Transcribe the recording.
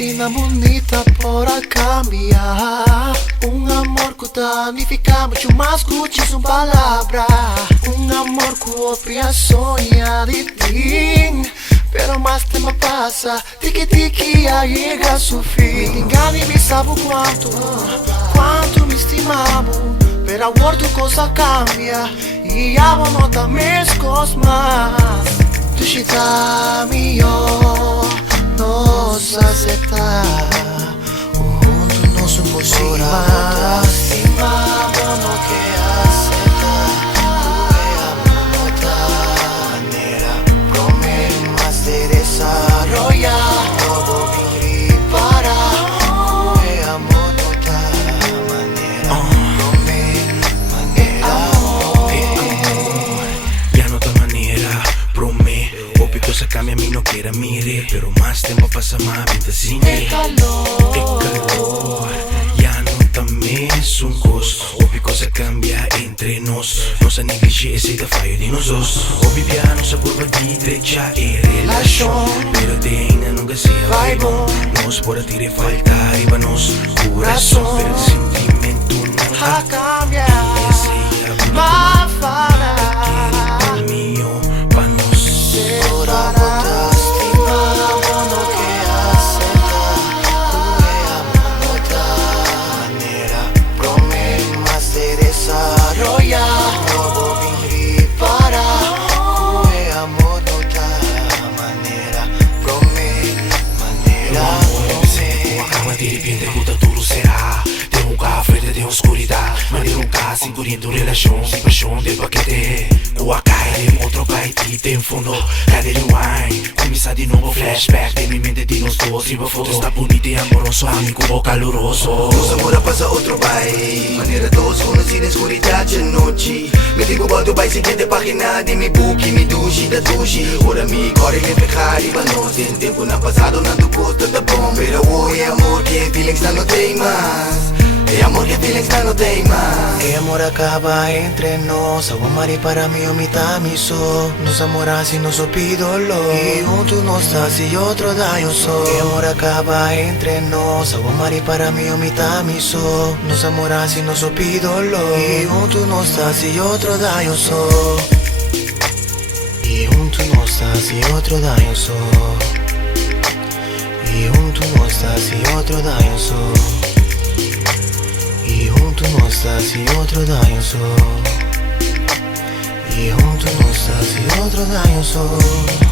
medicina bonita para cambiar. Un amor que danifica mucho más que su palabra. Un amor que ofrece soñar de ti. Pero más tempo passa, tiki-tiki a llega a su fin. Me engano e me sabe quanto me estimavo. Per amor tu cosa cambia e amo nota mes cosmas. Tu città mio, nos acertar. Junto não somos possível. Estimavo no que acertar. Tu é amor nota maneira. Problemas de desarrollar. Todo vim para. Tu é amor nota maneira. Ya no otra manera, promé. Obvio cosa cambia, a mí no quiera mire. Pero más tiempo pasa más vida sin El calor, ya no también es un gozo. Obvio cosa cambia entre nos. No se neglige ese da fallo de nos dos. Obvio ya no se vuelve vida ya es relación. Pero de ainda nunca sea vai bom. Nos por tirar falta arriba nos corazón. Pero el sentimento no a cambiar. ese ya Va para. mío pa nos. Ora botaste mão no que acertar. Tu é amor nota maneira. Problemas de desarrollar. Todo vim para. Tu é amor nota maneira. Maneira. Acaba de repente muda tudo será. Tem um carro frente de oscuridad. Maneira um carro segurando relação. Sem paixão de paquete. O acai de outro pai tem fundo. Cadê o wine? Começa de novo flashback. Tem minha mente de nós dois. Riba foto está bonita e amoroso. Amigo ou caloroso. Nos amor passa outro vai. Maneira dos conhecidos escuridade de noite. Me digo quando vai seguinte página de mi book e mi dushi da dushi. Ora mi corre le Ferrari. Mas nós tem tempo na passado não do gosto da bom. Pero hoje é amor que feelings não tem mais. É amor que feelings não tem mais. El amor acaba entre nos. Agua mari para mí o mitad mi so. Nos amoras y nos olvidolo. Y juntos no estás y otro da yo soy. El amor acaba entre nos. Agua mari para mí o mitad mi so. Nos amoras y nos olvidolo. Y juntos no estás y otro da yo soy. Y juntos no estás y otro da yo soy. Y juntos no estás y otro da yo soy. Y junto no estás y otro daño soy. Y junto no estás y otro daño soy.